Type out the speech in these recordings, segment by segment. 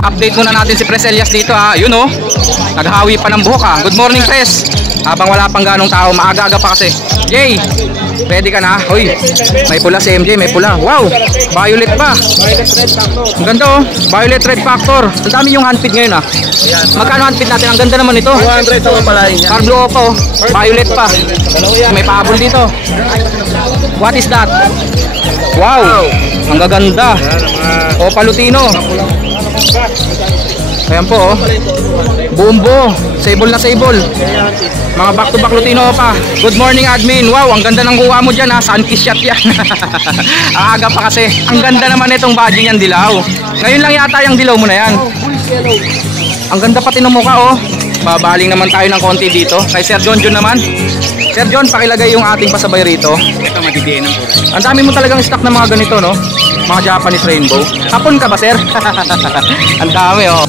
Update muna natin si Pres Elias dito ha. Yun oh, naghahawi pa ng buhok ha. Good morning Pres. Habang wala pang ganong tao, maaga-aga pa kasi. Jay, ready ka na? Hoy, may pula si MJ, may pula. Wow, violet pa. Ang ganda oh, violet red factor. Ang dami yung handpid ngayon ah. Magkano handpid natin? Ang ganda naman ito. 200 ang palahin niya. Carblue pa oh, violet pa. May pahabol dito. What is that? Wow, ang gaganda. O palutino. Ayan po oh, bumbo, sable na sable. Mga back to back lutino pa. Good morning admin. Wow, ang ganda ng kuha mo dyan ha. Sunkiss shot yan. Aga pa kasi. Ang ganda naman itong body niyan dilaw. Ngayon lang yata yung dilaw mo na yan. Ang ganda pati ng mukha oh. Babaling naman tayo ng konti dito. Kay Sir John naman. Sir John, pakilagay yung ating pasabay rito. Ito madidiin ng kulay. Ang dami mo talagang stock ng mga ganito no. Mga Japanese rainbow. Hapon ka ba sir? Ang dami oh.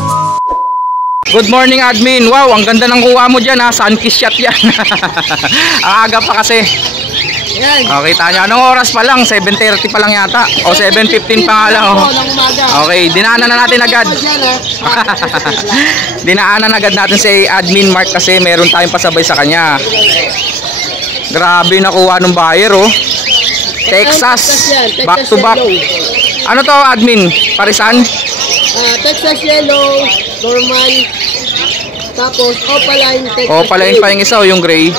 Good morning admin. Wow, ang ganda ng kuha mo dyan ha. Sunkiss shot yan. Ang aga pa kasi. Okay, tayo. Anong oras pa lang? 7:30 pa lang yata. O 7:15 pa nga lang oh. Okay, dinaanan na natin agad. Dinaanan agad natin si admin Mark kasi meron tayong pasabay sa kanya. Grabe nakuha ng buyer oh. Texas, back to back. Ano to admin? Parisan? Texas Yellow, normal. Tapos Opaline, Texas. Opaline pa yung isa o yung gray.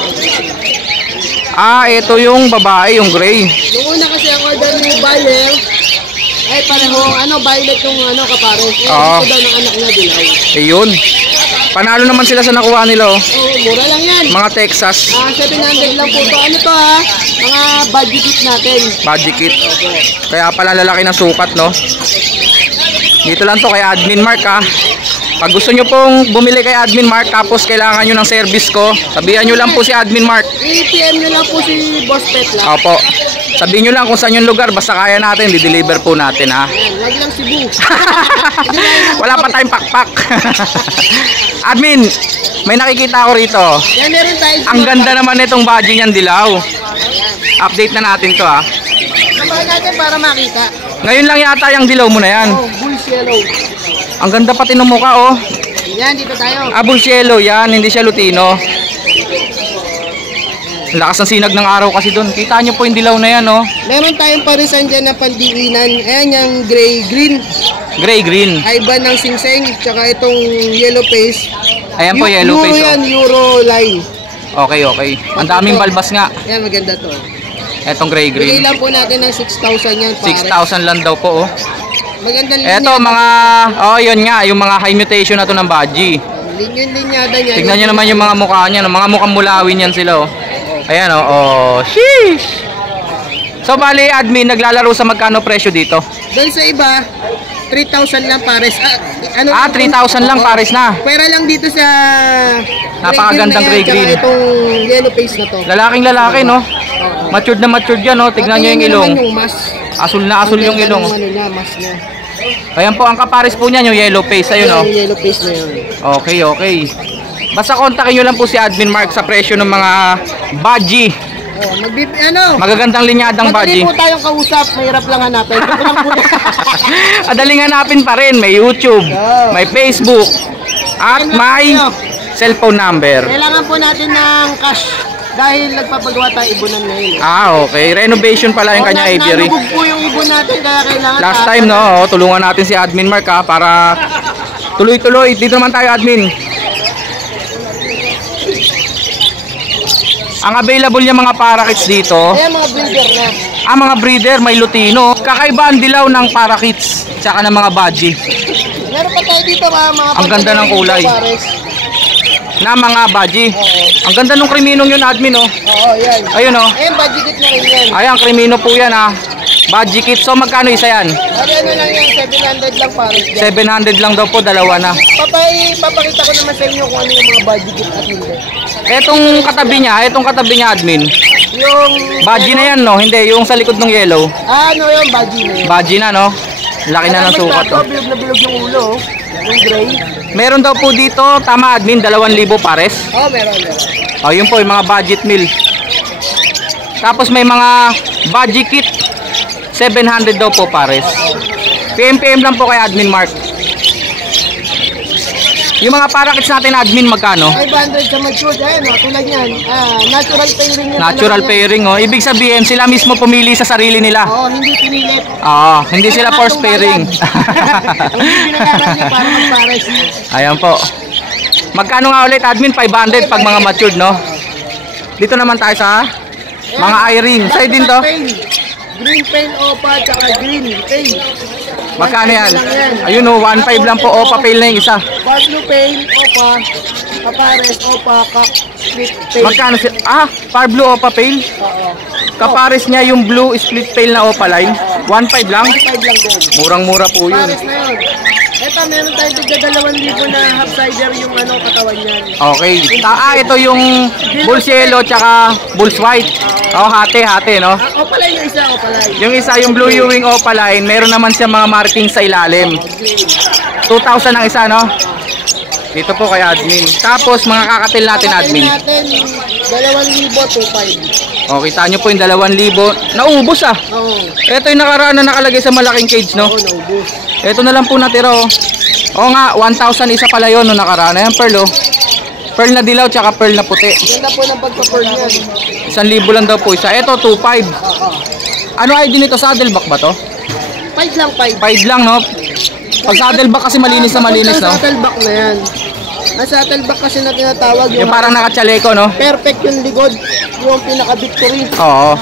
Ah, ito yung babae, yung gray. Noong una kasi ang order ni buyer ay pareho, violet yung kapares. Ito daw ng anak niya dilaw. Ayun. Panalo naman sila sa nakuha nila oh. Mura lang yan. Mga Texas. 700 lang po to. Ano to ha? Mga budget kit natin. Budget kit. Kaya pala lalaki ng sukat no. Dito lang to kay admin Mark ha. Pag gusto nyo pong bumili kay admin Mark tapos kailangan nyo ng service ko, sabihan nyo lang po si admin Mark. I-PM nyo lang po si Boss Pet lang. Opo. Sabihin nyo lang kung saan yung lugar, basta kaya natin, di-deliver po natin ha. Wag lang Cebu. Wala pa tayong pakpak. Admin, may nakikita ako rito. Yan, meron tayo. Ang ganda naman nitong badge niyan dilaw. Update na natin to ha. Nabahan natin para makita. Ngayon lang yata yung dilaw mo na yan. Bulls yellow. Ang ganda pati ng mukha oh. Yan, dito tayo. Bulls yellow yan, hindi siya lutino. Lakas ng sinag ng araw kasi doon. Kita nyo po yung dilaw na yan oh. Meron tayong parisan dyan na pandiinan. Ayan yung gray-green. Gray-green. Iba ng singseng. Tsaka itong yellow face. Ayan po yellow face Euro yan, oh. Euro line. Okay, okay. Ang daming balbas nga. Ayan, maganda to. Etong Bigay gray-green. lang po natin ng 6,000 yan pare. 6,000 lang daw po oh. Magandang linya. Eto mga, oh yun nga, yung mga high mutation na to ng badge. Linyada niya. Tignan nyo naman yung mga mukha niya, mga mukhang mulawin yan sila oh. Ayan oh, oh, sheesh. So bali admin, naglalaro sa magkano presyo dito? Doon sa iba, 3,000 lang pares. 3,000 lang pares na. Pera lang dito sa napakagandang gray-green. Itong yellow face na to. Lalaking lalaki no. Matured na matured yan no. Tignan nyo yung ilong. Yung mas. Asul na asul yung ilong. Mas niya. Ayan po, ang kapares po niyan yung yellow face. Ayun no. Yung yellow face na yun. Okay, okay. Basta kontakin nyo lang po si admin Mark sa presyo ng mga badge. Magagandang linyadang badge. Madali po tayong kausap, mahirap lang hanapin. Adaling hanapin pa rin, may YouTube, may Facebook, at may cellphone number. Kailangan po natin ng cash dahil nagpapagawa tayo ibunan ngayon. Okay. Renovation pala yung kanya aviary. Nalugog po yung ibon natin kaya kailangan. Last time no, tulungan natin si admin Mark ha, para tuloy-tuloy. Dito naman tayo admin. Ang available niya mga parakeets dito. Ayan mga breeder na. Mga breeder, may lutino. Kakaiba ang dilaw ng parakeets tsaka ng mga badge. Meron pa tayo dito mga ang ganda ng kulay. Na mga badge. Ang ganda ng kriminong yun admin oh. Oo, yan. Ayun oh. Ayan, budget kit na rin yan. Ayan, krimino po yan ha. Badge kit. So magkano isa yan? Ano lang yan, 700 lang pares dyan. 700 lang daw po, dalawa na. Papakita ko naman sa inyo kung ano yung mga budget kit at hindi. Etong katabi niya admin. Yung Badge na yan no, hindi yung sa likod ng yellow. ano yung budget na yun? Badge na no. Laki na ng sukat oh. Bilog na bilog yung ulo oh. Yung gray. Meron daw po dito, tama admin, 2,000 pares. Oh, meron. Oh, yun po yung mga budget meal. Tapos may mga budget kit 700 daw po pares. PM lang po kay admin Mark. Yung mga parakits natin admin magkano? 500 sa matured. Ayan, tulad yan. Natural pairing yan. Natural pairing oh. Ibig sabihin sila mismo pumili sa sarili nila. Oo, hindi pinilit. Oo, hindi sila force pairing. Hindi pinagaran niya para magpares. Ayan po. Magkano nga ulit admin? 500 pag mga matured, no? Dito naman tayo sa mga eye-ring. Sa'yo din to? Green pain opa tsaka green pain. Magkano yan? Ayun oh, 1.5 lang po. Opa pail na yung isa. Blue pain opa, kapares opa, split pain. Magkano si... Ah, par blue opa pail? Oo. Kapares niya yung blue split pail na opa line. 1.5 lang? 1.5 lang din. Murang-mura po yun. Pares na yun. Ito, meron tayo tigda 2,000 na half cider yung katawan niyan. Okay. Ito yung bulls yellow tsaka bulls white. Oh, hati-hati, no? Opaline yung isa, opaline. Yung isa, yung blue Ewing opaline, meron naman siya mga marking sa ilalim. 2,000 ang isa, no? Dito po kay admin. Tapos, mga kakatil natin, admin. Natin, 2,000, 2,500. O, kita nyo po yung 2,000. Naubos, ah. Oo. Ito yung nakaraan na nakalagay sa malaking cage, no? Oo, naubos. Ito na lang po natira, oh. Oo nga, 1,000 isa pala yun no nakaraan. Ayan, pearl, oh. Pearl na dilaw, tsaka pearl na puti. Ganda po ng pagpa-pearl yan. 1,000 lang daw po isa. Ito, 2,500. Oo. Ano ID nito? Saddleback ba to? 5 lang, 5. 5 lang, no? Pag saddleback kasi malinis na malinis, no? Saddleback na yan. Ang saddleback kasi na tinatawag Yung parang nakachaleko, no? perfect yung likod, yung pinaka-victory. Oo.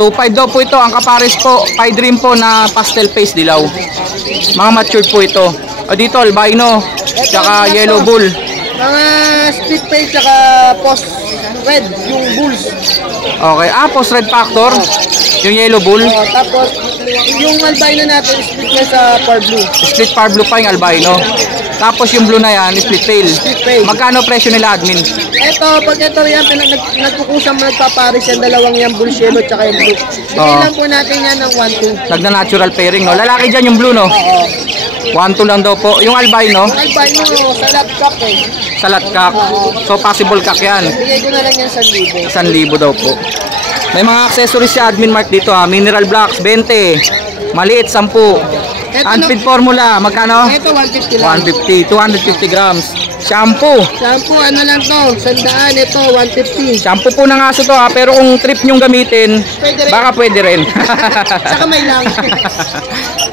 2.5 daw po ito. Ang kapares po, pie dream po na pastel face dilaw. Mga matured po ito. O dito, albino. Tsaka yellow bull. Mga split face tsaka post red, yung bulls. Okay. Ah, post red factor. Yung yellow bull. Tapos, yung albino natin, split na sa par blue. Split par blue pa yung albino. Tapos yung blue na yan, split tail. Split tail. Magkano presyo nila, admin? Ito, pag ito yan, nagkukusang magpaparis yan, dalawang yan, bulls yellow tsaka yung blue. Bigay Oo. lang po natin yan ng 1-2. Nagna-natural pairing, no? Lalaki dyan yung blue, no? Oo. 1-2 lang daw po. Yung albino, Yung albino, sa laptop eh. salat kak. So, possible kak yan. Bigay ko na lang yan sa 1,000. 1,000 daw po. May mga accessories si admin Mark dito, ha? Mineral blocks, 20. Maliit, 10. Unfeed formula, magkano? Ito, 150 lang. 150, 250 grams. Shampoo. Shampoo, ano lang to? 100, ito, 150. Shampoo po ng aso to, ha? Pero kung trip nyong gamitin, Pwede rin. baka pwede rin. Sa kamay lang.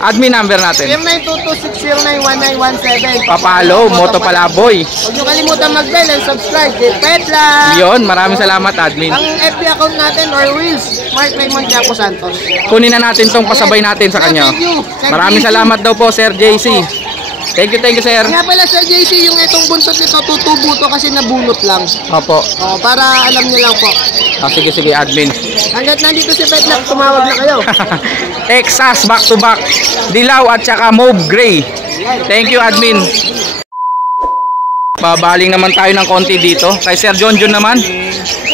Admin number natin. 0922-609-1917. Papalo, Moto Palaboy. Huwag nyo kalimutan mag-bell and subscribe. Pet lang. Yon, maraming salamat admin. Ang FB account natin or Reels, Mark Raymond Jaco Santos. Kunin na natin tong pasabay natin sa kanya. Thank you. Maraming salamat daw po, Sir JC. Thank you, sir. Kaya pala Sir JC, yung itong buntot nito, tutubo to kasi nabunot lang. Opo. O, para alam nyo lang po. Sige, admin. Hanggat nandito si Pet lang, tumawag na kayo. Texas, back to back. Dilaw at saka mauve gray. Thank you, admin. Babaling naman tayo ng konti dito. Kay Sir John naman.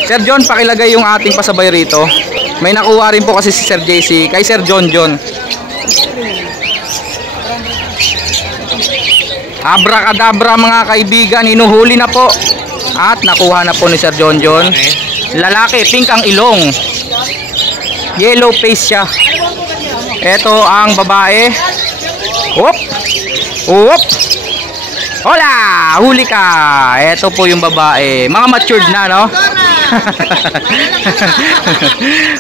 Sir John, pakilagay yung ating pasabay rito. May nakuha rin po kasi si Sir JC. Kay Sir John. Abracadabra mga kaibigan, hinuhuli na po. At nakuha na po ni Sir John. Lalaki, pink ang ilong. Yellow face siya. Ito ang babae. Whoop! Whoop! Hola! Huli ka! Ito po yung babae. Mga matured na, no?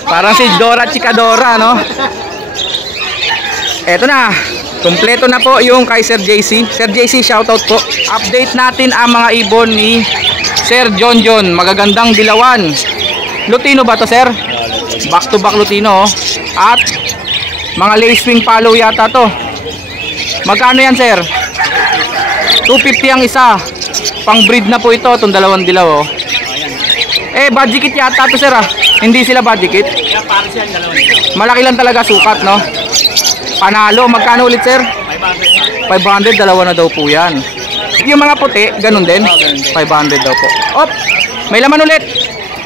Parang si Dora Chikadora, no? Ito na. Kompleto na po yung kay Sir JC. Sir JC, shoutout po. Update natin ang mga ibon ni Sir John. Magagandang dilawan. Lutino ba to, sir? Back to back Lutino. At mga lace wing follow yata to. Magkano yan, sir? 250 ang isa. Pang breed na po ito, itong dalawang dilaw. Budget kit yata to, sir, ah. Hindi sila budget kit. Malaki lang talaga sukat, no? Panalo, magkano ulit, sir? 500, dalawa na daw po yan. Yung mga puti, ganun din? 500 daw po. Op, may laman ulit.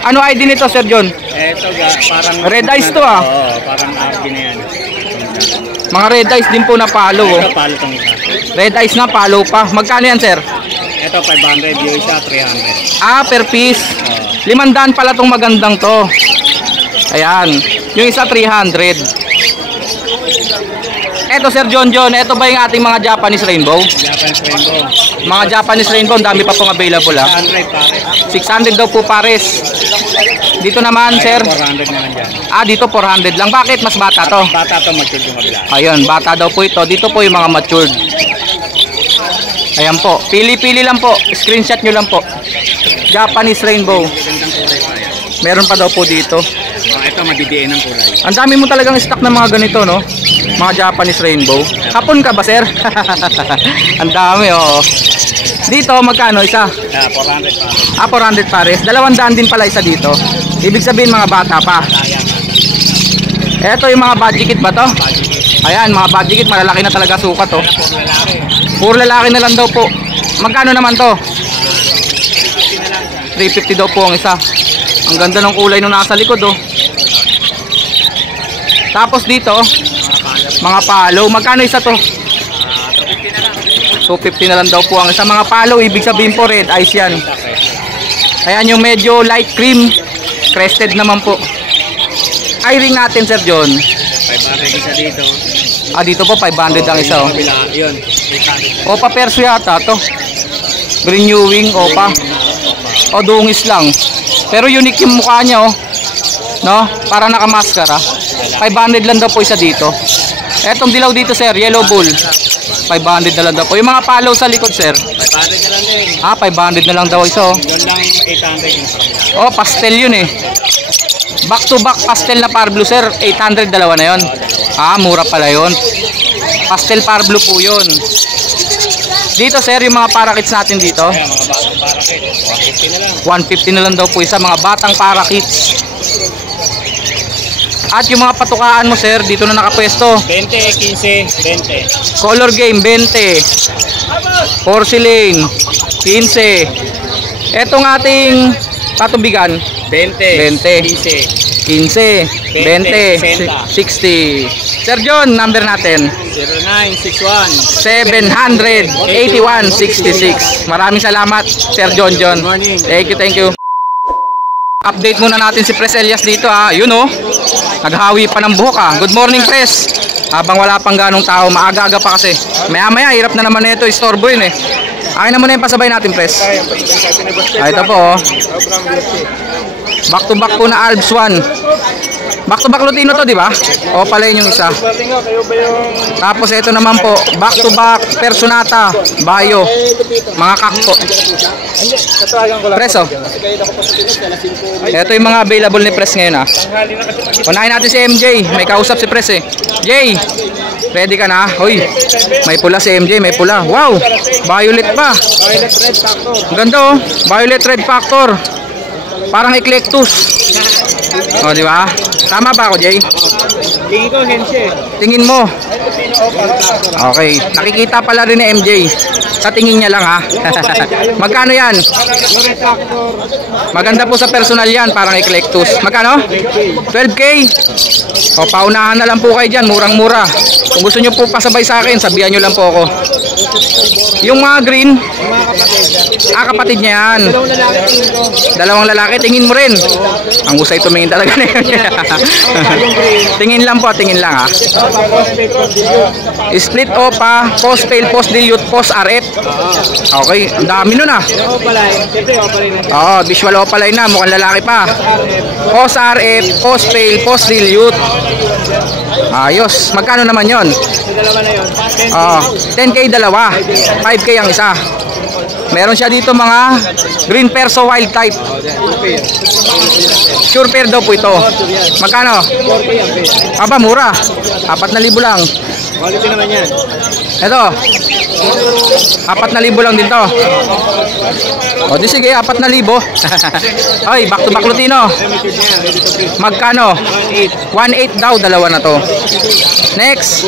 Ano ID nito, Sir John? Eto parang Red eyes to, ah. Oo, parang RP na yan. Mga red eyes din po na palo, oh. Ito palo tong isa. Red eyes na, palo pa. Magkano yan, sir? Ito 500, yung isa 300. Per piece. 500 pala tong magandang to. Ayan. Yung isa 300. Eto Sir John, eto ba yung ating mga Japanese Rainbow? Japanese Rainbow. Mga Japanese Rainbow, ang dami pa pong available ha. 100 pare. 600 daw po pares. Dito naman Sir, 400 naman dyan. dito 400 lang. Bakit? Mas bata to. Bata to, mag-check yung kabila. Ayun, bata daw po ito. Dito po yung mga matured. Ayan po. Pili-pili lang po. Screenshot nyo lang po. Japanese Rainbow. Gandang kulay pa yan. Meron pa daw po dito. Ito, madidiin ang kulay. Ang dami mo talagang stock ng mga ganito, no? Mga Japanese Rainbow. Hapon ka ba, Sir? Ang dami, oh. Dito, magkano isa? 400 pare. 400 pares. 200 din pala isa dito. Ibig sabihin mga bata pa. Eto yung mga budget kit ba to? Ayan, mga budget kit. Malalaki na talaga sukat, oh. Puro lalaki na lang daw po. Magkano naman to? 350 daw po ang isa. Ang ganda ng kulay nung nasa likod, oh. Tapos dito, mga palo. Magkano isa to? 250 na lang daw po ang isa. Mga palo, ibig sabihin po red eyes yan. Ayan yung medyo light cream. Crested naman po. Eye-ring natin, Sir John. 500 isa dito. Dito po 500 ang isa, oh. Kabila, yun. 800. Opa perso yata to. Renewing opa. O dungis lang. Pero unique yung mukha niya, oh. No? Para nakamaskara. 500 lang daw po isa dito. Etong dilaw dito, Sir, yellow bull. 500 na lang daw po. Yung mga palaw sa likod, Sir. 500 na lang din. 500 na lang daw isa, oh. Yun lang 800 yung kabila. Oh, pastel yun eh. Back to back pastel na par blue, Sir. 800 dalawa na yun. Mura pala yun. Pastel par blue po yun. Dito, Sir, yung mga parakits natin dito. Kaya mga batang parakit, 150 na lang. 150 na lang daw po isa, mga batang parakits. At yung mga patukaan mo, Sir, dito na nakapwesto. 20, 15, 20. Color game 20. Porcelain 15. Etong ating patubigan 20, 20. 15, 20, 20, 60. Sir John, number natin 0961. 781-66. Maraming salamat, Sir John. Good morning. Thank you. Update muna natin si Pres Elias dito, ha. Yun, oh. Naghawi pa ng buhok, ha. Good morning, Pres. Habang wala pang ganong tao, maaga-aga pa kasi. Maya-maya, hirap na naman nito, istorbo yun, eh. Akin na muna yung pasabay natin, Pres. Ito po, oh. Back to back po na Alps 1. Back to back Lutino to, di ba? O pala yun yung isa. Tapos ito naman po, back to back Personata, Bayo. Mga kakpo. Preso. Ito yung mga available ni Pres ngayon, ha. Unahin natin si MJ. May kausap si Pres, eh. Jay, ready ka na? Hoy, may pula si MJ, may pula. Wow, violet pa. Ang ganda, oh. Violet Red Factor. Parang eclectus. O, di ba? Tama ba ako, Jay? Tingin ko, Hense. Tingin mo. Okay. Nakikita pala rin ni MJ. Sa tingin niya lang, ha? Magkano yan? Maganda po sa personal yan. Parang eclectus. Magkano? 12K. O, paunahan na lang po kayo dyan. Murang-mura. Kung gusto nyo po pasabay sa akin, sabihan nyo lang po ako. Yung mga green, kapatid niya yan. Dalawang lalaki, tingin mo rin. Ang usay tumingin talaga na yun. Tingin lang po, tingin lang, ha. Split opa, post fail, post dilute, post RF. Okay, ang dami nun, ah. Oo, visual opalay na, mukhang lalaki pa. Post RF, post fail, post dilute. Ayos, magkano naman yon? 10K dalawa, 5K ang isa. Meron siya dito mga green perso wild type. Sure pair daw po ito. Magkano? Aba, mura. 4,000 lang. Quality naman yan. Ito. 4,000 lang din to. O di sige, 4,000. Ay, back to back Lutino. Magkano? 1,800 daw, dalawa na to. Next,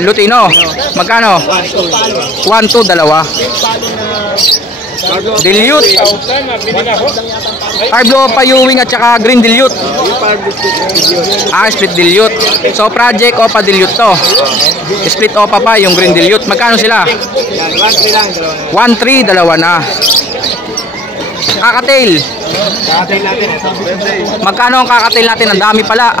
Lutino. Magkano? 1,200, dalawa. Dilute. Parblo pa Ewing at saka green dilute. Split dilute. So project opa dilute to. Split opa pa yung green dilute. Magkano sila? 1,300, dalawa na. Kakatail. Magkano ang kakatail natin? Ang dami pala.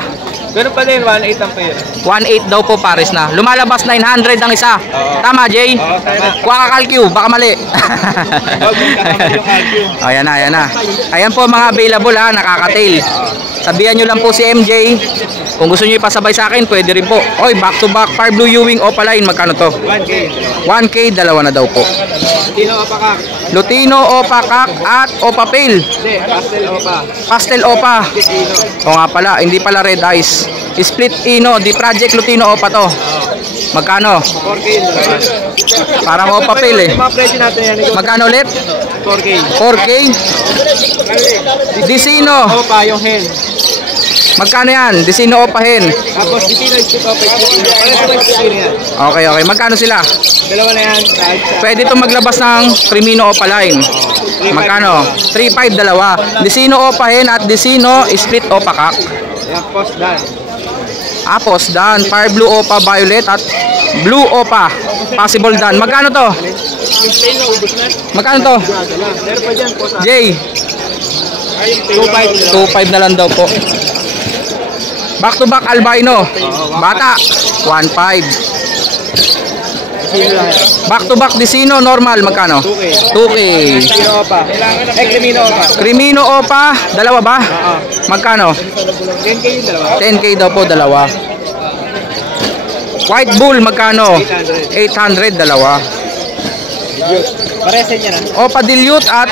Ganun pa din, 1.8 ang pair. 1.8 daw po pares na. Lumalabas 900 ang isa. Oo. Tama, Jay? Oo, tama. Kuha ka kalkyo, baka mali. Huwag mong kasama yung calcium. Ayan na, ayan na. Ayan po mga available ha, nakaka-tail. Sabihan nyo lang po si MJ. Kung gusto nyo ipasabay sa akin, pwede rin po. Oy, back to back, Far Blue Ewing Opaline, magkano to? 1K. 1K, dalawa na daw po. Sino ka pa ka? Lutino, Opa, Kak, at Opa Pale. Hindi, pastel o pa. Pastel Opa. Sino? O nga pala, hindi pala red eyes. Split Ino, di Project Lutino Opa to. Magkano? 4K yun dalawa. Parang Opa Pale eh. Yung mga presyo natin yan. Magkano ulit? 4K. 4K. Disino. O pa, yung hen. Magkano yan? Disino Opa hen. Tapos, Sino is ito, Pareho ba yung Sino yan? Okay, okay. Magkano sila? Dalawa na yan. Kahit sa Pwede itong maglabas ng Crimino Opa line. Magkano? 3.5 dalawa. Disino Opa hen at Disino Split Opa Kak. yung post dan. Apos dan, Fire Blue Opa Violet at Blue Opa Possible dan. Magkano to? Yung plain na ubos na. Magkano to? Meron pa dyan, post Jay, ay, yung 2.5. 2.5 na lang daw po. Back to back albino. Bata, 1.5. Sino lang yan? Back to back Disino normal, magkano? 2K. 2K. Sino pa? Crimino pa. Crimino Opa, dalawa ba? Oo. Magkano? 10K yung dalawa. 10K daw po, dalawa. White Bull, magkano? 800. 800, dalawa. Paresin niya na. Opa Dilute at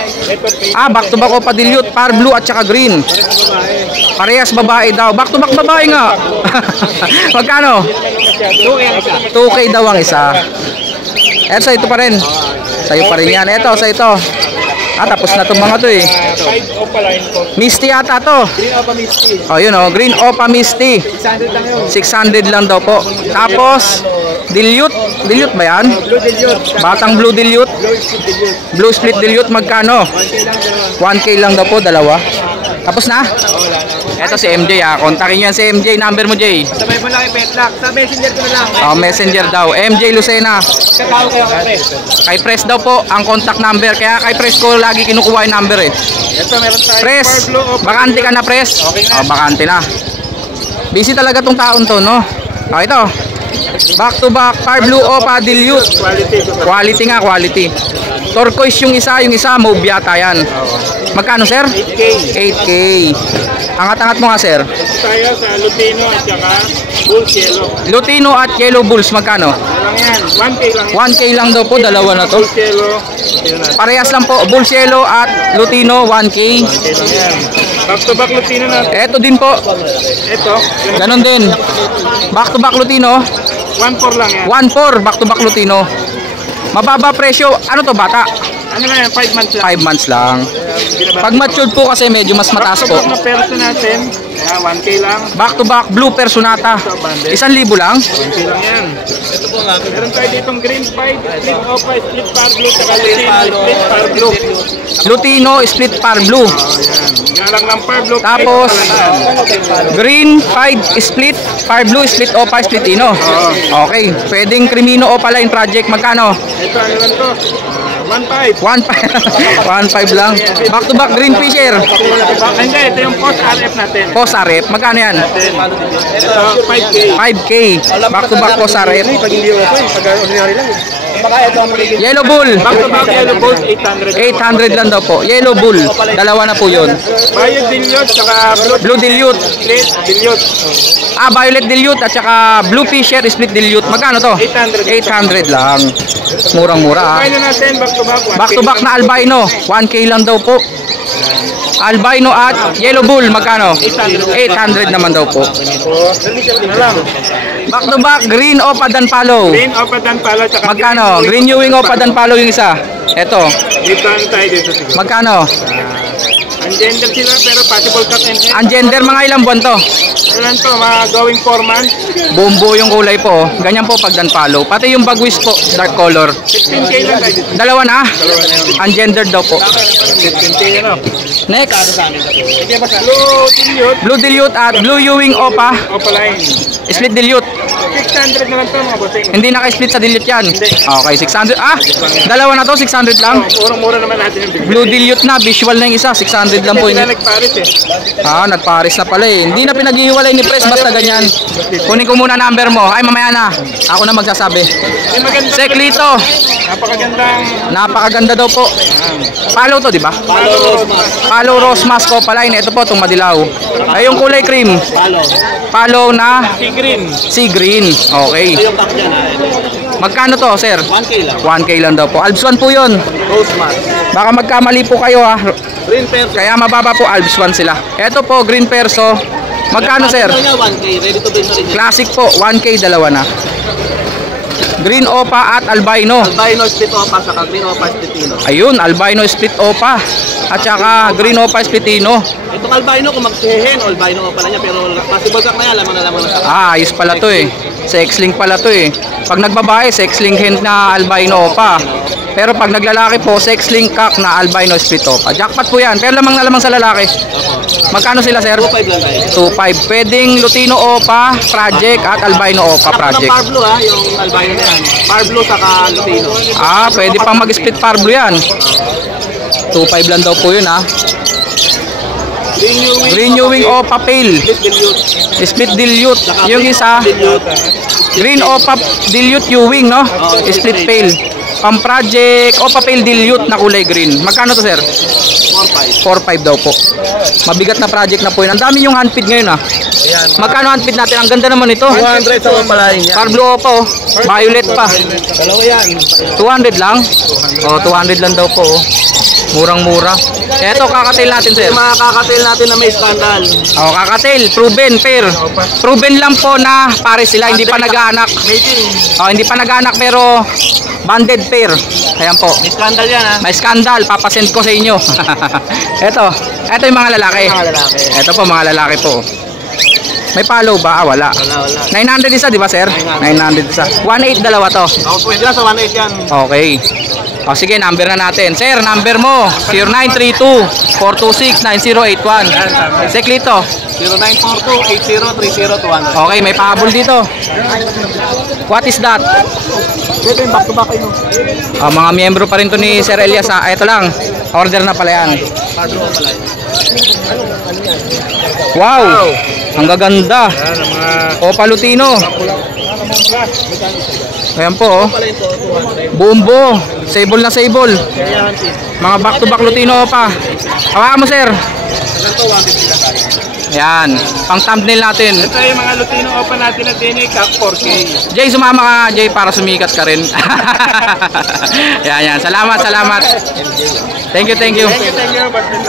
back to back Opa Dilute, Par Blue at saka green. Parehas babae daw. Back to back babae nga. Magkano? 2K ang isa. 2K daw ang isa. Eto, ito pa rin. Sa'yo pa rin yan. Eto, sa ito. Tapos na itong mga to eh. Side o line ko. Misty ata to. Green o pa misty. Oh, yun oh. Green Opa Misty. 600 lang yun. 600 lang daw po. Tapos, Dilute. Dilute ba yan? Blue dilute. Batang Blue Dilute. Blue split dilute. Blue Split Dilute, magkano? 1K 1K lang dalawa. lang daw po, dalawa. Tapos na? Oo, wala na. Eto si MJ ah. Kontakin nyo yan si MJ. Number mo, Jay. Sabay mo lang yung petlock. Sa messenger ko na lang. Oh, messenger daw. MJ Lucena. Kakao kayo ka pre. Kay Press daw po ang contact number. Kaya kay Press ko lagi kinukuha yung number eh. Ito meron tayo. Press, Far Blue o bakante ka na, Press? Okay na. Oh, bakante na. Busy talaga tong taon to, no? Oh, ito. Back to back, Far Blue Opa Dilute. Quality. Quality nga, quality. Turquoise yung isa mauve yata yan. Magkano, sir? 8K. 8K. Angat-angat mo nga, sir. Tayo sa Lutino at saka Bull Cielo. Lutino at Yellow Bulls, magkano? Lang yan. 1K lang. 1K lang daw po, dalawa na to. Bull Cielo. Yun na. Parehas lang po, Bull Cielo at Lutino, 1K. 1K lang yan. Back to back Lutino na. Eto din po, Ito. ganon din. Back to back Lutino, 1.4 lang yan. 1.4 back to back Lutino. Mababa presyo, ano to bata? Ano na yan? 5 months lang. 5 months lang. Pag matured po kasi medyo mas mataas Back to po. back na perso natin. Kaya 1K lang. Back to back Blue Personata. 1,000 lang. 1K lang yan. Ito po nga. Meron tayo ditong green pipe, split opa, split par blue, saka split par blue. Lutino Split Par Blue. Ayan. Galang ng par blue. Tapos Green Pied Split Par Blue Split Opa Split Ino. Okay, pwedeng Crimino Opa Line Project, magkano? Ito, ano lang to? 1.5. 1.5 lang. Back to back Green Fisher. Hindi, ito yung post RF natin. Post RF, magkano yan? Ito, 5K. 5K. Back to back Post RF. Pag hindi ako pag ordinary lang. Baka ito ang Yellow Bull. back to back yellow balls, 800. 800 lang daw po. Yellow Bull. Dalawa na po yun. Bayad dilute, saka Blue Dilute. split dilute. Violet Dilute at saka Blue Fisher Split Dilute. Magkano to? 800. 800 lang. Murang-mura ah. Kaya na natin, back to back. Back to back na albino. 1K lang daw po. Albino at Yellow Bull, magkano? 800 naman daw po. Ano lang? Back to back Green Opa Dan Palo. Green opa dan pala, tsaka Magkano? Green Ewing Opa Dan Palo yung isa. Eto. dito ano tayo dito siguro. Magkano? Ungender sila pero possible cut and end. Ang gender mga ilang buwan to? Ilan to, mga going 4 months. Bumbo yung kulay po. Ganyan po pag Dan Palo. Pati yung bagwis po, dark color. 15K lang tayo dito. Dalawa na. Dalawa na yun. Ungendered daw po. 15K ano. Next. Blue dilute, Blue Dilute at Blue Ewing Opa. opa line. Split Dilute. 600 na lang to mga bossing. Hindi naka-split sa dilute yan. Okay, 600. Ah, dalawa na to, 600 lang. Murang-mura naman natin yung bigay. Blue dilute na, visual na yung isa, 600 lang po Hindi yun. na nagparis eh. Ah, nagparis na pala eh. Hindi na pinag-iwalay ni Pres, basta ganyan. Kunin ko muna number mo. Ay, mamaya na. Ako na magsasabi. Ay, maganda. Seklito. Napakagandang Napakaganda daw po. Palo to, di ba? Palo Rose Masco Paline. Ito po, itong madilaw. Ay, yung kulay cream. Palo na sea green. sea green. Okay. Yung pack dyan ha. Magkano to, sir? 1K lang. 1K lang daw po. Alps 1 po yun. Rose mask. Baka magkamali po kayo ha. Green perso. Kaya mababa po Alps 1 sila. Ito po, green perso. Magkano, sir? Ito niya 1K. Ready to base na rin. Classic po, 1K dalawa na. Green Opa at Albino. Albino split opa saka green opa splitino. Ayun, Albino Split Opa. At saka Green Opa Splitino. Itong albino kung magsihin, albino opa na niya pero possible sa kanya lamang na lamang na. Ah, ayos pala to eh. Sex-link pala to eh. Pag nagbabae, sex-link hen na Albino Opa. Pero pag naglalaki po, sex-link cock na Albino Split Opa. Jackpot po yan. Pero lamang na lamang sa lalaki. Magkano sila, sir? 2.5 lang tayo. 2.5. Pwedeng Lutino Opa Project at Albino Opa Saka ng Project. Parblo ha, yung albino na yan. Parblo saka Lutino. Ah, pwede pang mag-split Parblo yan. 2.5 lang daw po yun ha. Renewing Opa Pale. Split Dilute. Yung isa, Green Opa Dilute Ewing, no? Split Pale. Pang Project Opa Pale Dilute na kulay green. Magkano to, sir? 4.5. 4.5 daw po. Mabigat na project na po yun. Ang dami yung handpid ngayon ha. Magkano handpid natin? Ang ganda naman ito. 200 sa mapalain niya. Parblo Opa oh. Violet pa. Dalawa yan. 200 lang? Oh, 200 lang daw po oh. Murang-mura. Eto, kakatail natin, sir. Yung mga kakatail natin na may scandal. Oh, kakatail, proven, pair. Proven lang po na pare sila, hindi pa nag-aanak. Mating. Oh, hindi pa nag-aanak pero banded pair. Ayan po. May scandal yan ha. May scandal, papasend ko sa inyo. Eto yung mga lalaki. Mga lalaki. Eto po, mga lalaki po. May follow ba? Ah, wala. Wala. 900 isa, di ba, sir? 900 isa. 1.8 dalawa to. Ako pwede lang sa 1.8 yan. Okay. O sige, number na natin. Sir, number mo. 0932-426-9081. Seklito. 0942-8030-200. Okay, may pahabol dito. What is that? Ito yung back to back yun. Mga miyembro pa rin to ni Sir Elias ha. Ito lang. Order na pala yan. Parblo pala. Wow! Ang gaganda. Opa Lutino. Ayan po oh. Pala ito, 200. Bumbo. Sable na sable. Mga back to back Lutino pa. Hawakan mo, sir. Ito 150 lang tayo. Yan. Pang thumbnail natin. Ito yung mga Lutino Opa natin na tinay Cap 4K. Jay, sumama ka, Jay, para sumikat ka rin. Yan. Salamat. Thank you. Thank you. Thank you.